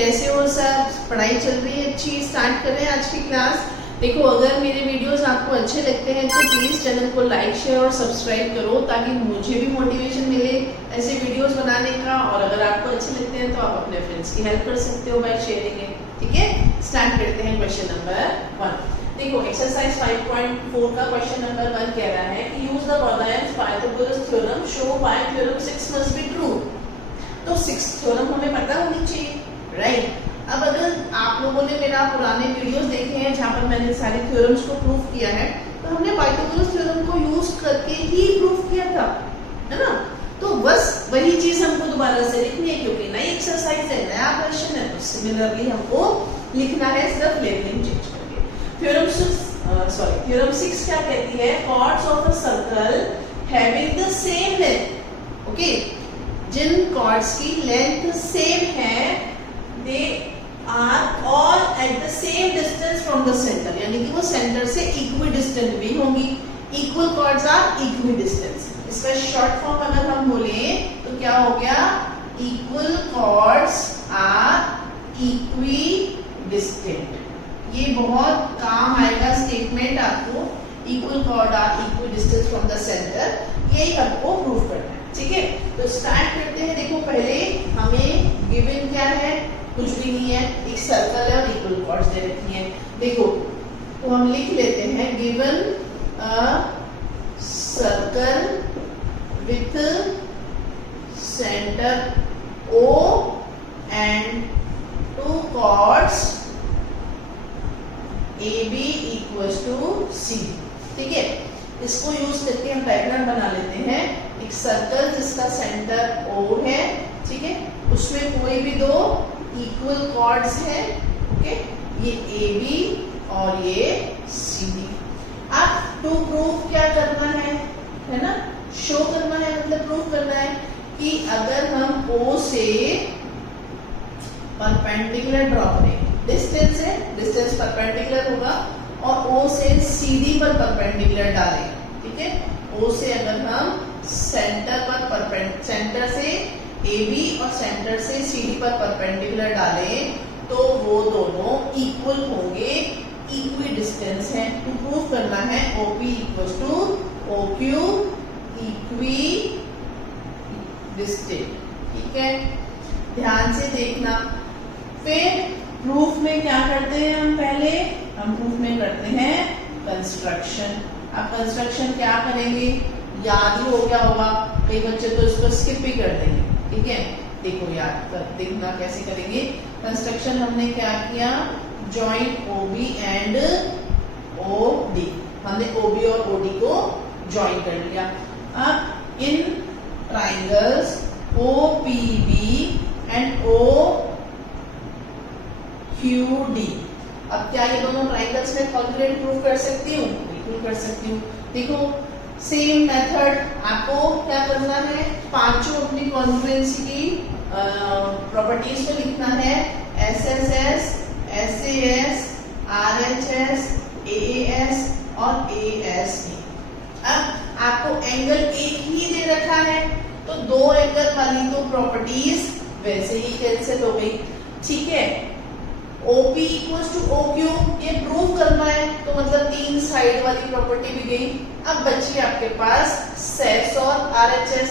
कैसे हो सब? पढ़ाई चल रही है अच्छी? स्टार्ट कर रहे हैं आज की क्लास। देखो, अगर मेरे वीडियोस आपको अच्छे लगते हैं तो प्लीज चैनल को लाइक शेयर और सब्सक्राइब करो, ताकि मुझे भी मोटिवेशन मिले ऐसे वीडियोस बनाने का। और अगर आपको अच्छे लगते हैं तो आप अपने फ्रेंड्स की हेल्प कर सकते हो बाय शेयरिंग इट। ठीक है, स्टार्ट करते हैं क्वेश्चन नंबर 1। देखो, एक्सरसाइज 5.4 का क्वेश्चन नंबर 1 कह रहा है कि use the following Pythagoras theorem, show why theorem 6 must be true. तो 6 थ्योरम हमें पता होनी चाहिए, राइट? अब अगर आप लोगों ने मेरा पुराने वीडियोस देखे हैं जहां पर मैंने सारे थ्योरम्स को प्रूव किया है, तो हमने पाइथागोरस थ्योरम को यूज करके ही प्रूव किया था, है ना? तो बस वही चीज हमको दोबारा से लिखनी है, क्योंकि नई एक्सरसाइज है, नया क्वेश्चन है, तो सिमिलरली हमको लिखना है, सिर्फ लेबलिंग चेंज करके। थ्योरम 6 क्या कहती है? Chords of a circle having the same length. Okay, जिन कॉर्ड्स की लेंथ सेम है, they are all at the same distance from the centre, यानी कि वो सेंटर से इक्वी डिस्टेंट भी होंगी। Equal chords are equidistance. इसका शॉर्ट फॉर्म अगर हम बोले तो क्या हो गया? Equal chords are equidistant. ये बहुत काम आएगा स्टेटमेंट आपको, equal chord are equidistance from the centre, यही हमको प्रूव करना है। ठीक है, तो स्टार्ट करते हैं। देखो, पहले हमें गिवन क्या है? कुछ भी नहीं है, एक सर्कल है और इक्वल कॉर्ड्स दे रखी है। देखो, तो हम लिख लेते हैं given a circle with centre O and 2 chords AB equals to C। ठीक है, इसको यूज करके हम डायग्राम बना लेते हैं। एक सर्कल जिसका सेंटर O है, ठीक है, उसमें कोई भी दो इक्वल कॉर्ड्स हैं, ओके, ये AB और ये CD। अब टू प्रूव क्या करना है ना? शो करना है, मतलब प्रूव करना है कि अगर हम O से परपेंडिकुलर ड्रॉ करें, डिस्टेंस है, डिस्टेंस परपेंडिकुलर होगा, और O से CD पर परपेंडिकुलर डालें, ठीक है, O से अगर हम सेंटर से AB और सेंटर से CD पर परपेंडिकुलर डालें, तो वो दोनों इक्वल होंगे, इक्वी डिस्टेंस है। टू प्रूव करना है OP equals to OQ equidistance. ठीक है, ध्यान से देखना। फिर प्रूफ में क्या करते हैं हम प्रूफ में करते हैं कंस्ट्रक्शन। अब कंस्ट्रक्शन क्या करेंगे? याद ही हो गया होगा, कई बच्चे तो इसको स्किप भी कर देंगे। ठीक है, देखो याद कर देखना कैसे करेंगे। कंस्ट्रक्शन हमने क्या किया? जॉइंट OB एंड OD, हमने OB और OD को ज्वाइन कर लिया। अब इन ट्राइंगल्स OPB एंड OQD, अब क्या ये दोनों ट्राइंगल्स में कॉन्ग्रुएंट प्रूफ कर सकती हूँ? बिल्कुल कर सकती हूँ। देखो, सेम मेथड आपको क्या करना है? पांचों अपनी कॉन्ग्रुएंसी की प्रॉपर्टीज को लिखना है। SSS, SAS, RHS, AAS और ASB। अब आपको एंगल एक ही दे रखा है, तो दो एंगल वाली तो प्रॉपर्टीज वैसे ही कैंसिल हो गई। ठीक है, OP इक्वल्स टू OQ, ये प्रूव करना है, तो मतलब 3 साइड वाली प्रॉपर्टी भी गई। अब बची आपके पास सेस और RHS।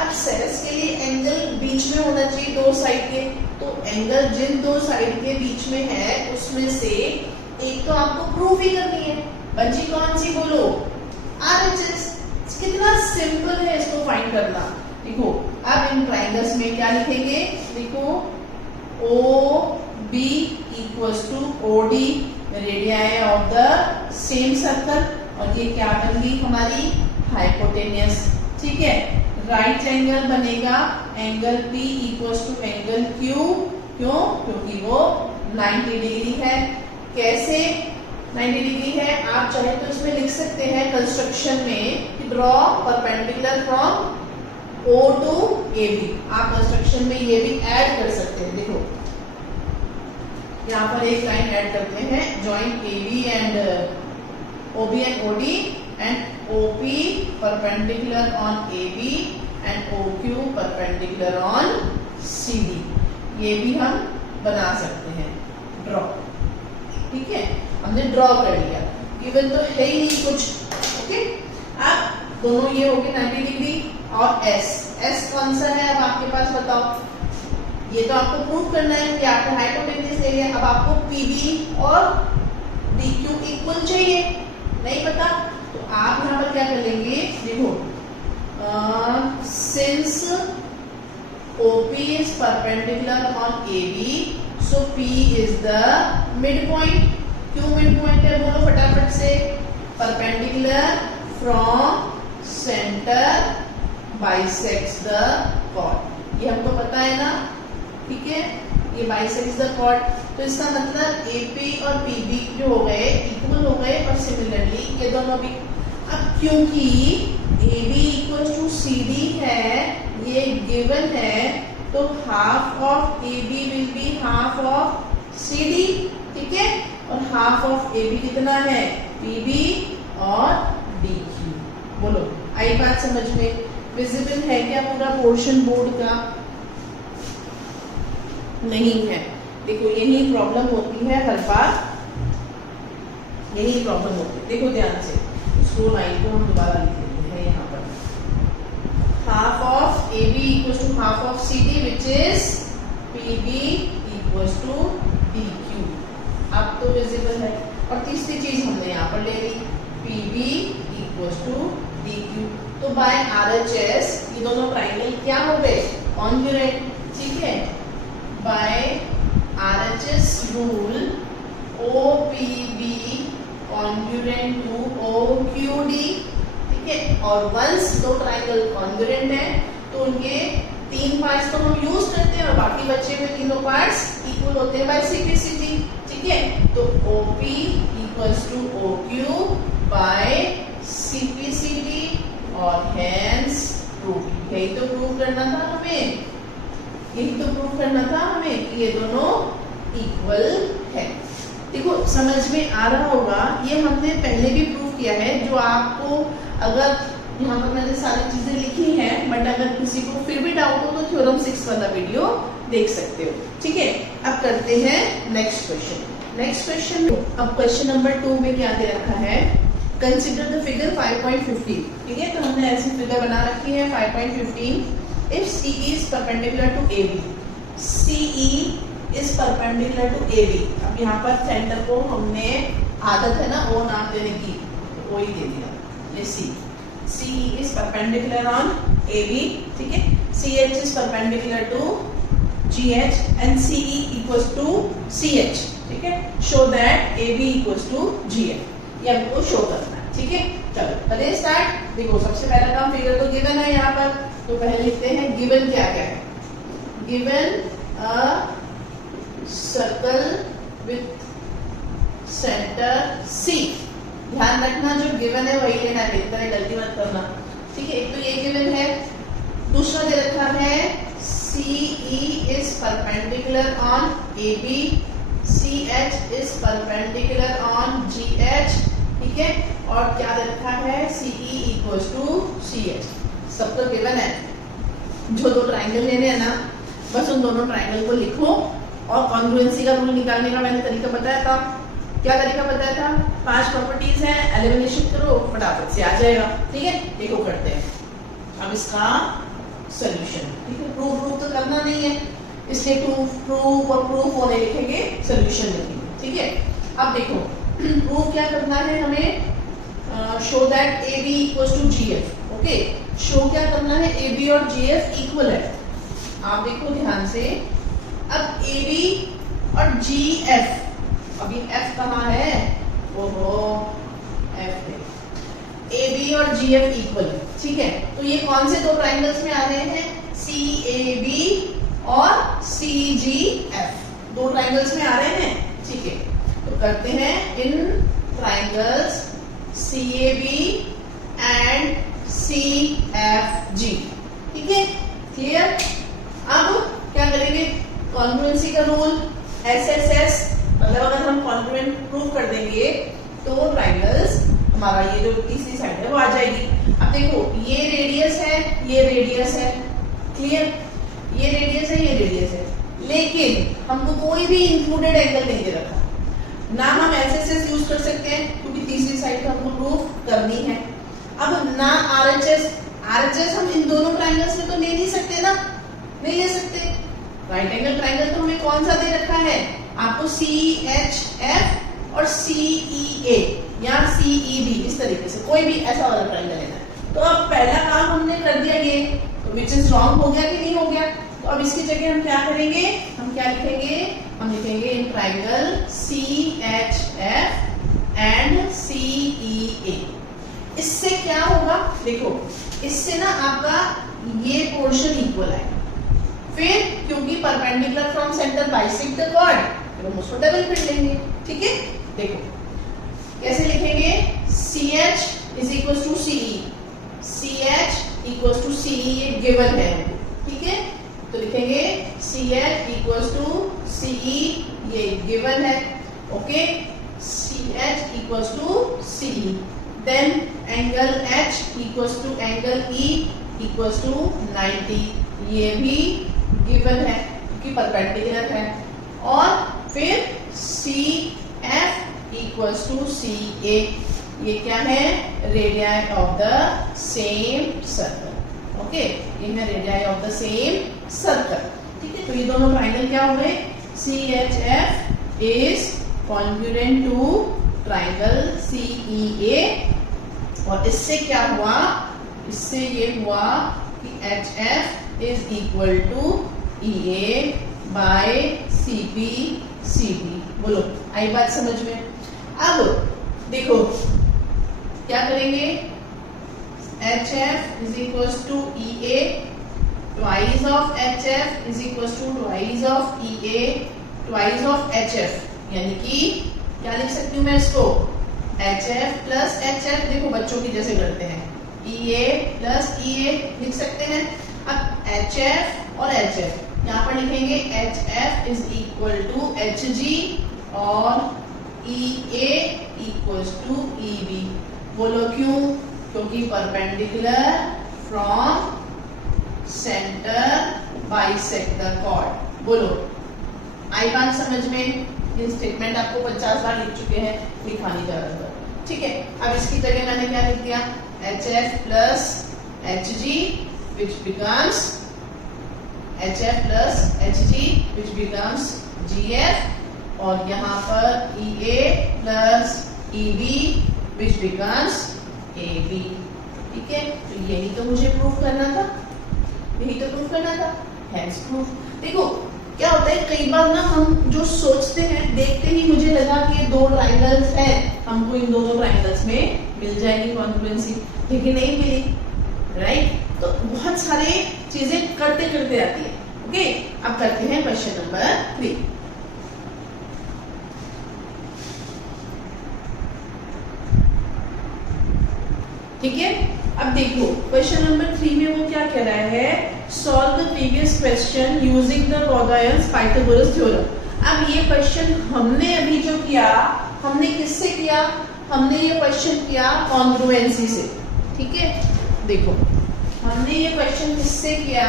अब सेस के लिए एंगल बीच में होना चाहिए दो साइड के, तो एंगल जिन दो साइड के बीच में है उसमें से एक तो आपको प्रूव ही करनी है। बची कौन सी बोलो? RHS। कितना सिंपल है इसको फाइंड करना। देखो, अब इन ट्राइंगल्स में क्या लिखेंगे? देखो, OB equals to OD, radii of the same circle, और ये क्या बन गई हमारी? हाइपोटेनियस। ठीक है, राइट एंगल बनेगा angle P equals to angle Q। क्यों? क्योंकि वो 90 डिग्री है। कैसे 90 डिग्री है? आप चाहे तो इसमें लिख सकते हैं कंस्ट्रक्शन में कि draw perpendicular from O to AB। आप कंस्ट्रक्शन में ये भी ऐड कर सकते हैं। देखो, यहाँ पर एक लाइन ऐड करते हैं, joint AB and OB and OD and OP perpendicular on AB and OQ perpendicular on CD। ये भी हम बना सकते हैं, ड्रॉ। ठीक है, हमने ड्रॉ कर लिया, गिवन तो है ही नहीं कुछ। ओके, अब दोनों ये हो गए 90 डिग्री और एस कौन सा है अब आपके पास, बताओ। ये तो आपको प्रूव करना है कि आपका हाइपोटेन्यूज एरिया। अब आपको पीबी और डीक्यू इक्वल चाहिए, नहीं पता तो आप यहाँ पर क्या कर लेंगे, देखो since OP is perpendicular on AB, so P is the midpoint। क्यों midpoint है बोलो फटाफट से, perpendicular from center bisects the chord। ये हमको पता है ना, ठीक है, ये bisects the chord, तो इसका मतलब AP और PB जो हो गए इक्वल हो गए, और सिमिलरली ये दोनों भी। अब क्योंकि AB इक्वल टू CD है, ये गिवन है, तो half of AB will be half of CD। ठीक है, और हाफ ऑफ AB कितना है, PB और DQ। बोलो आई बात समझ में, विजिबल है क्या पूरा पोर्शन बोर्ड का, नहीं है। देखो यही प्रॉब्लम होती है हर बार, यही प्रॉब्लम होती है। देखो ध्यान से, इसको लाइन को हम दोबारा लिख लेते हैं यहाँ पर, half of AB equals to half of CD, which is PB equals to DQ। अब तो विजिबल है। और तीसरी चीज हमने यहाँ पर ले ली, PB equals to DQ। तो बाय RHS ये दोनों ट्राइंगल क्या हो गए, कॉन्ग्रुएंट। ठीक है, by RHS rule OPB congruent to OQD। और वंस दो ट्राइंगल कॉन्ग्रुएंट है तो उनके तीन पार्ट्स तो हम यूज करते हैं और बाकी बचे हुए तीनों पार्ट्स इक्वल होते हैं बाय सीपीसीटी। ठीक है, तो OP equals to OQ by CPCT और हेंस प्रूफ। यही तो प्रूव करना था हमें, यही तो प्रूव करना था हमें कि ये दोनों इक्वल है। देखो समझ में आ रहा होगा, ये हमने पहले भी प्रूव किया है। जो आपको अगर यहाँ पर मैंने सारी चीजें लिखी हैं, बट अगर किसी को फिर भी डाउट हो तो थ्योरम 6 वाला वीडियो देख सकते हो। ठीक है, अब करते हैं नेक्स्ट क्वेश्चन। नेक्स्ट क्वेश्चन, अब क्वेश्चन नंबर 2 में क्या दे रखा है, कंसिडर द फिगर 5.15। ठीक है, तो हमने ऐसी फिगर बना रखी है 5.15। If CE is perpendicular to AB, CE is perpendicular to AB। अब यहाँ पर सेंटर को हमने, आदत है ना O नाम देने की, तो O ही दे दिया। CE is perpendicular on AB। ठीक है, CH is perpendicular to GH and CE equals to CH। ठीक है, show that AB equals to GH, ये हमको शो करना है। ठीक है, चलो करें स्टार्ट। देखो सबसे पहला काम, फिगर तो गिवन है यहाँ पर, तो पहले लिखते हैं गिवन क्या क्या है। Given a circle with centre C। ध्यान रखना जो गिवन है वही लेना है, बेहतर है, गलती मत करना। ठीक है, एक तो ये गिवन है, दूसरा दे रखा है CE is perpendicular on AB, CH is perpendicular on GH। ठीक है, और क्या दे रखा है, CE equals to CH। सब तो गिवन है। जो दो ट्राइंगल लेने हैं ना, बस उन दोनों ट्राइंगल को लिखो और कॉन्ग्रुएंसी का रूल निकालने का मैंने तरीका बताया था। क्या तरीका बताया था, 5 प्रॉपर्टीज हैं, एलिमिनेशन करो फटाफट से आ जाएगा। ठीक है, देखो करते हैं अब इसका सॉल्यूशन। ठीक है, प्रूफ तो करना नहीं है, इसलिए प्रूफ और प्रूफ होने लिखेंगे, सॉल्यूशन लिखेंगे। ठीक है, अब देखो प्रूफ क्या करना है हमें, show that AB equals to GF। Okay, show क्या करना है, AB और GF इक्वल है। आप देखो ध्यान से, अब AB और GF, अभी F कहाँ है, ओहो F है, AB और GF इक्वल है। ठीक है, तो ये कौन से दो ट्राइंगल्स में आ रहे हैं, CAB और CGF, दो ट्राइंगल्स में आ रहे हैं। ठीक है, तो करते हैं इन ट्राइंगल्स CAB एंड CFG। ठीक है, क्लियर। अब क्या करेंगे, कॉन्ग्रुएंसी का रूल, SSS, मतलब अगर हम कॉन्ग्रुएंट प्रूव कर देंगे तो ट्राइंगल्स हमारा ये जो तीसरी साइड है वो आ जाएगी। अब देखो ये रेडियस है, ये रेडियस है, क्लियर, ये रेडियस है, ये रेडियस है, लेकिन हमको कोई भी इंक्लूडेड एंगल नहीं दे रखा। ना हम एसएसएस यूज कर सकते हैं क्योंकि तीसरी साइड हमको प्रूफ करनी है। अब ना आरएचएस, आरएचएस हम इन दोनों ट्राइंगल्स में तो ले नहीं सकते ना, नहीं ले सकते। राइट एंगल ट्राइंगल तो हमें कौन सा दे रखा है आपको, CHF और CEA या CEB, इस तरीके से कोई भी ऐसा वाला ट्राइंगल लेना है। तो अब पहला काम हमने कर दिया ये, तो विच इज रॉन्ग हो गया कि नहीं हो गया। तो अब इसकी जगह हम क्या करेंगे, हम क्या लिखेंगे, हम लिखेंगे in triangle CHF and CEA। इससे क्या होगा, देखो इससे ना आपका ये पोर्शन इक्वल है। फिर क्योंकि perpendicular from centre bisect the chord, फिर हम उसको डबल फिट लेंगे। ठीक है, देखो कैसे लिखेंगे, CH is equal to CE, CH equal to CE ये गिवन है। ठीक है, तो लिखेंगे CH इक्वल टू CE ये गिवन है। Okay, CH equal to CE, then angle H equal to angle E equal to 90, ये भी गिवन है क्योंकि परपेंडिकुलर है। और फिर CF इक्वल्स टू CA, ये क्या है, radii of the same circle. Okay, ये है radii of the same circle. ठीक है, तो ये दोनों ट्राइंगल क्या हो गए, CHF is congruent to triangle CEA। और इससे क्या हुआ, इससे ये हुआ कि HF is equal to EA by CP। बोलो आई बात समझ में। अब देखो क्या करेंगे, HF is equal to EA, twice of HF is equal to twice of EA twice of HF, यानी कि क्या लिख सकती हूँ मैं इसको, HF प्लस HF, देखो बच्चों की जैसे करते हैं, EA प्लस EA लिख सकते हैं। अब HF और HF यहाँ पर लिखेंगे, HF is equal to HG और EA इक्वल टू EB। बोलो क्यों, क्योंकि perpendicular from centre bisect the chord. बोलो आई बात समझ में। ये स्टेटमेंट आपको 50 बार लिख चुके हैं, लिखाने का जरूरत। ठीक है, अब इसकी जगह मैंने क्या लिख दिया, HF plus HG which becomes HF plus HG which becomes GF, और यहाँ पर EA plus EB which becomes AB। ठीक है, तो यही तो मुझे प्रूफ करना था, यही तो प्रूफ करना था, हैंस प्रूफ। देखो क्या होता है, कई बार ना हम जो सोचते हैं, देखते ही मुझे लगा कि ये दो ट्राइंगल्स हैं, हमको इन दोनों ट्राइंगल्स में मिल जाएगी कॉन्ग्रुएंसी, लेकिन नहीं मिली। राइट, तो बहुत सारे चीजें करते करते आती है। ओके, अब करते हैं क्वेश्चन नंबर 3। ठीक है, अब देखो क्वेश्चन नंबर 3 में वो क्या कह रहा है, solve the previous question using the कोदायंस पाइथागोरस थ्योरम। अब ये क्वेश्चन हमने अभी जो किया, हमने किससे किया, हमने ये क्वेश्चन किया कॉन्ग्रुएंसी से। ठीक है, देखो हमने ये क्वेश्चन किससे किया,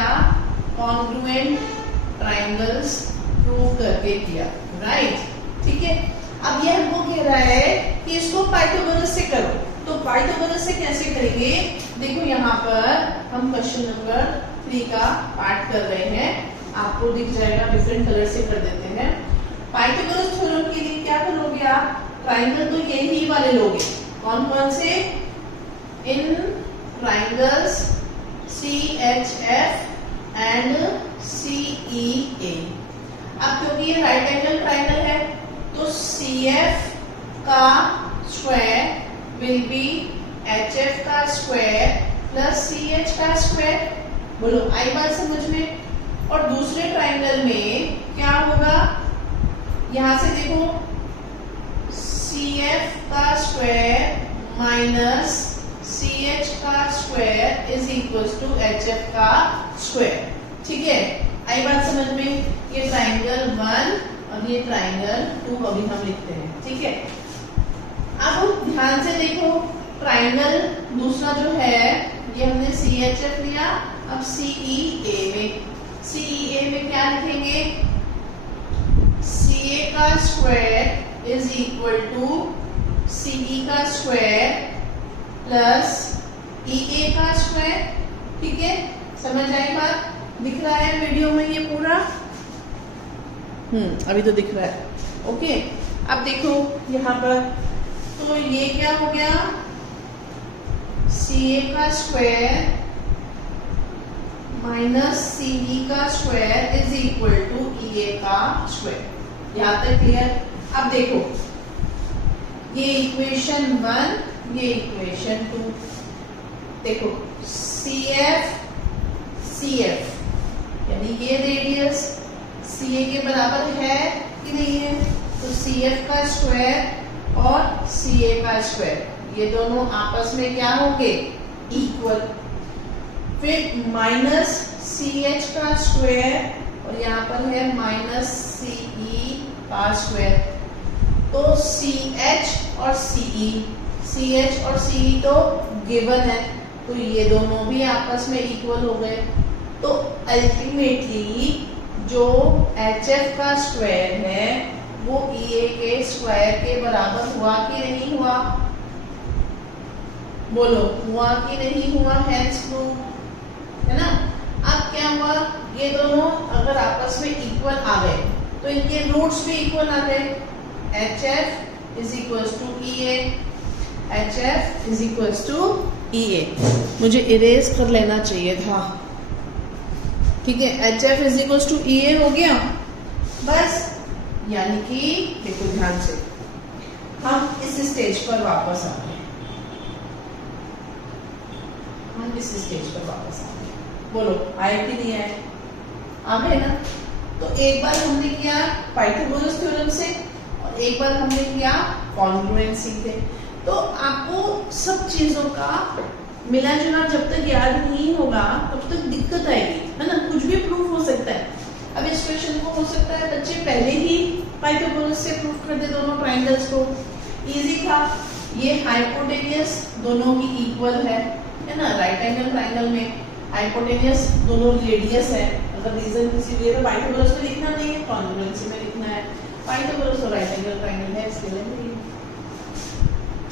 कॉन्ग्रुएंट ट्राइंगल्स प्रूव करके किया। राइट, ठीक है, अब ये हमको कह रहा है कि इसको पाइथागोरस से करो। तो पाइथागोरस से कैसे करेंगे, देखो यहाँ पर हम क्वेश्चन नंबर 3 का पार्ट कर रहे हैं, आपको दिख जाएगा, डिफरेंट कलर से कर देते हैं। पाइथागोरस थ्योरम के लिए क्या करोगे आप, ट्राइंगल तो यही वाले लोगे, कौन कौन से, इन ट्राइंगल्स CHF एंड CEA। अब क्योंकि ये राइट एंगल ट्राइंगल है, तो CF का स्क्वायर विल बी HF का स्क्वायर प्लस CH का स्क्वायर। बोलो आई बात समझ में। और दूसरे ट्राइंगल में क्या होगा, यहां से देखो CF का स्क्वायर माइनस CH का square is equal to HF का स्क्वायर। ठीक है, आई बात समझ में। ये ट्राइंगल 1 और ये ट्राइंगल 2 अभी हम लिखते हैं। ठीक है, अब ध्यान से देखो, ट्राइंगल दूसरा जो है ये हमने CHF लिया, अब CEA में क्या लिखेंगे, का square is equal to CE का स्क्वायर प्लस EA का स्क्वायर। ठीक है, समझ आई बात? दिख रहा है वीडियो में ये पूरा? अभी तो दिख रहा है। ओके, अब देखो यहाँ पर, तो ये क्या हो गया, CA का स्क्वायर माइनस CE का square is equal to EA का स्क्वायर। यहाँ तक क्लियर? अब देखो, ये इक्वेशन 1, ये इक्वेशन 2। देखो CF यानी ये रेडियस CA के बराबर है कि नहीं है, तो CF का स्क्वायर और CA का स्क्वायर ये दोनों आपस में क्या होंगे, इक्वल। फिर माइनस CH का स्क्वायर और यहाँ पर है माइनस CE का स्क्वायर। तो CH और CE तो गिवन है, तो ये दोनों भी आपस में इक्वल हो गए। तो अल्टीमेटली जो HF का स्क्वायर है वो EA के स्क्वायर के बराबर हुआ कि नहीं हुआ? बोलो, हुआ कि नहीं हुआ? हेंस प्रूव, है ना। अब क्या हुआ, ये दोनों अगर आपस में इक्वल आ गए तो इनके रूट्स भी इक्वल आ गए। HF is equals to EA, HF is equals to EA। मुझे इरेज कर लेना चाहिए था। ठीक है, HF is equals to EA हो गया बस। यानी कि देखो ध्यान से, हम इस स्टेज पर वापस आ गए, हम इस स्टेज पर वापस आ गए। बोलो, आए कि नहीं आए? आ गए ना। तो एक बार हमने किया पाइथागोरस थ्योरम से और एक बार हमने किया कॉन्ग्रुएंसी से। तो आपको सब चीजों का मिला जुला जब तक याद नहीं होगा तब तक दिक्कत आएगी, है ना। कुछ भी प्रूफ हो सकता है। अब इस क्वेश्चन को हो सकता है बच्चे पहले ही पाइथागोरस से प्रूफ कर दे दोनों ट्राइंगल्स को। इजी था, ये हाइपोटेनियस दोनों की इक्वल है ना। राइट एंगल ट्राइंगल में हाइपोटेनियस दोनों रेडियस है। अगर रीजन किसी लिए तो पाइथागोरस में लिखना नहीं है, कॉन्ग्रुएंसी में लिखना है। पाइथागोरस और राइट एंगल ट्राइंगल है, इसके लिए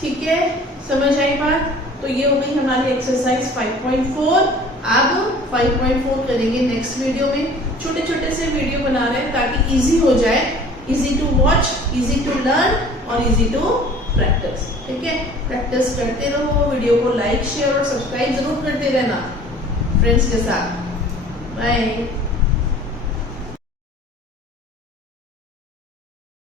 ठीक है। समझ आई बात? तो ये हो गई हमारी एक्सरसाइज 5.4। अब 5.4 करेंगे नेक्स्ट वीडियो में। छोटे छोटे से वीडियो बना रहे हैं ताकि इजी हो जाए, easy to watch, easy to learn और इजी टू प्रैक्टिस। ठीक है, प्रैक्टिस करते रहो। वीडियो को लाइक, शेयर और सब्सक्राइब जरूर करते रहना फ्रेंड्स के साथ। बाय।